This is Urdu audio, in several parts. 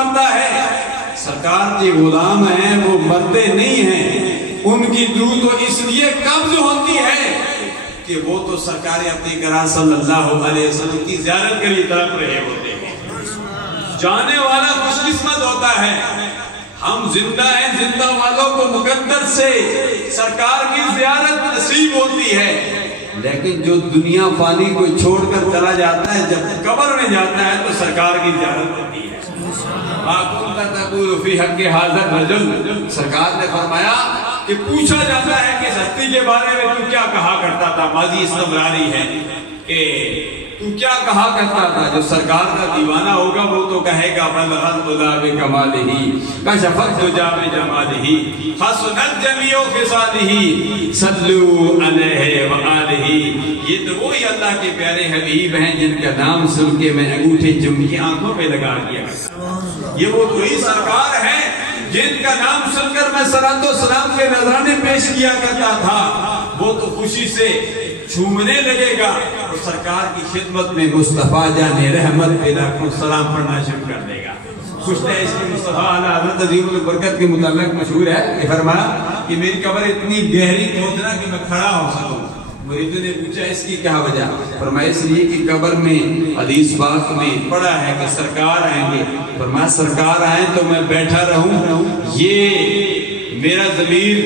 مرتا ہے، سرکار کے غلام ہیں وہ مرتے نہیں ہیں، ان کی روح تو اس لیے قبض ہوتی ہے کہ وہ تو سرکار اپنی کرام صلی اللہ علیہ وسلم کی زیارت کے لیے تڑپ رہے ہوتے ہیں۔ جانے والا خوش قسمت ہوتا ہے، ہم زندہ ہیں، زندہ والوں کو مقدر سے سرکار کی زیارت نصیب ہوتی ہے، لیکن جو دنیا فانی کو چھوڑ کر چلا جاتا ہے جب قبر میں جاتا ہے تو سرکار کی زیارت ہوتی ہے۔ فی حق حاضر رجل، سرکار نے فرمایا کہ پوچھا جاتا ہے کہ ہستی کے بارے میں تو کیا کہا کرتا تھا، ماضی استمراری ہے کہ تو کیا کہا کرتا تھا۔ جو سرکار کا دیوانہ ہوگا وہ تو کہے گا بلغت خدا بکمالہ کشفت دجا بجمالہ حسنت جمیع خصالہ صلو علیہ وآلہ۔ یہ تو وہی اللہ کے پیارے حبیب ہیں جن کا نام سن کے میں انگوٹھے چوم کی آنکھوں پہ لگا دیا۔ یہ وہ وہی سرکار ہے جن کا نام سن کر میں صلاۃ و سلام کے نذرانے پیش کیا کرتا تھا، وہ تو خوشی سے جھومنے لگے گا اور سرکار کی خدمت میں مصطفیٰ جان رحمت پہ لاکھوں سلام پڑھنا شروع کر دے گا۔ خوش ہے اس کے مصطفیٰ علیہ حضرت عظیم البرکت کے متعلق مشہور ہے کہ فرمایا کہ میری قبر اتنی گہری کھودنا کہ میں کھڑا ہو سکوں۔ مریدوں نے پوچھا اس کی کیا وجہ؟ فرمایا اس لیے کہ قبر میں حدیث پاک میں پڑھا ہے کہ سرکار آئیں گے، فرمایا سرکار آئیں تو میں بیٹھا رہوں، یہ میرا ضمیر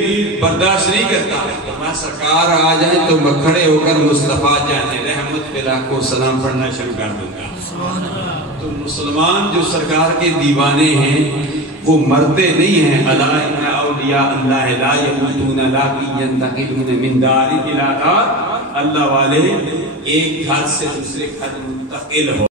برداشت نہیں کرتا، فرمایا سرکار آ جائیں تو میں کھڑے ہو کر مصطفیٰ جان رحمت پہ لاکھوں سلام پڑھنا شروع کر دوں گا۔ تو مسلمان جو سرکار کے دیوانے ہیں وہ مرتے نہیں ہیں۔ الا ان اولیاء اللہ لا یموتون لاکن ینتقلون من دار الی دار، اللہ والے ایک گھر سے دوسرے گھر منتقل ہو